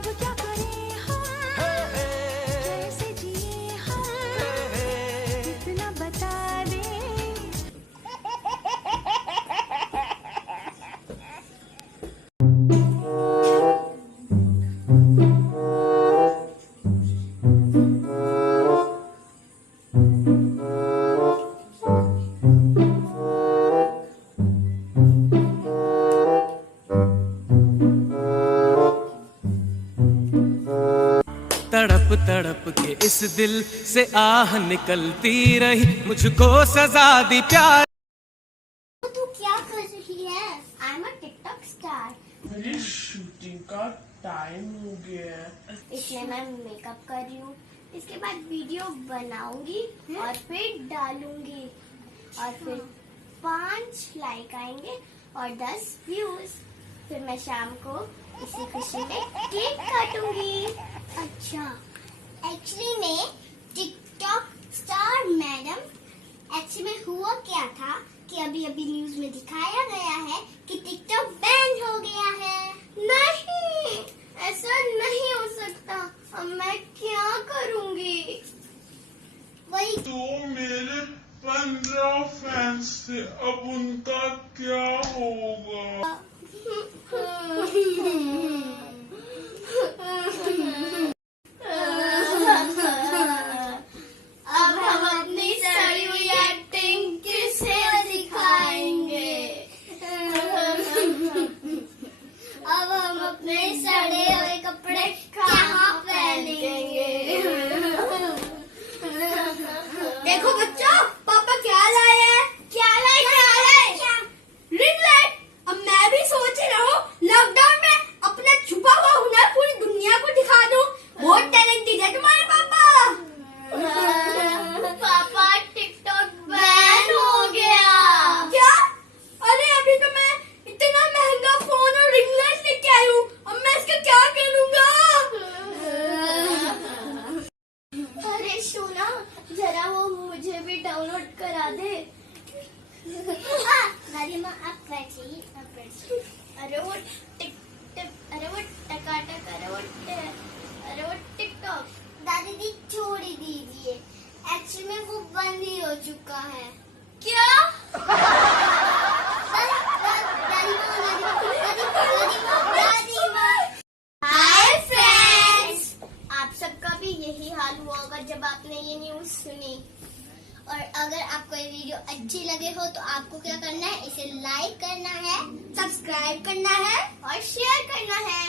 अब क्या करें हम, कैसे जिए हम, कितना बता दे। तड़प तड़प के इस दिल से आह निकलती रही, मुझको सजा दी प्यार। तू क्या कर रही है? I am a TikTok star. मेरी शूटिंग का टाइम हो गया है, इसलिए मैं मेकअप कर रही हूँ। इसके बाद वीडियो बनाऊंगी और फिर डालूंगी और फिर 5 लाइक आएंगे और 10 व्यूज। फिर मैं शाम को इसी खुशी में केक काटूंगी। अच्छा, एक्चुअली में टिकटॉक स्टार मैडम, एक्चुअली में हुआ क्या था कि अभी अभी न्यूज में दिखाया गया है कि टिकटॉक बैन हो गया है। नहीं, ऐसा नहीं हो सकता। अब मैं क्या करूंगी? वही तो मेरे 15 फैंस थे, अब उनका क्या होगा? अब हम अपनी सड़ी हुई एक्टिंग किसे दिखाएंगे? अब हम अपने सड़े हुए कपड़े कहाँ पहनेंगे? देखो बच्चों, पापा क्या लाए हैं? क्या लाए? Ring light. अब मैं भी सोच रहा हूँ लॉकडाउन में अपना छुपा हुआ हुनर पूरी दुनिया को दिखा दूँ। बहुत टैलेंटेड है तुम्हारे पापा। पापा, टिकटॉक बैन हो गया। क्या? अरे अभी तो मैं इतना महंगा फोन और रिंग लाइट लेके आई हूँ। अब मैं इसका क्या करूँगा? अरे सोना, जरा वो मुझे भी डाउनलोड करा दे। दादी माँ, आप बैठिए, आप बैठिए। अरे वो टिक टिक, अरे वो टकाटक, अरे वो टिकटॉक। दादी दी छोड़ ही दीजिए, एक्चुअली में वो बंद ही हो चुका है। क्या? दादी माँ। हाय फ्रेंड्स, आप सबका भी यही हाल हुआ होगा जब आपने ये न्यूज सुनी। और अगर आपको ये वीडियो अच्छी लगे हो तो आपको क्या करना है? इसे लाइक करना है, सब्सक्राइब करना है और शेयर करना है।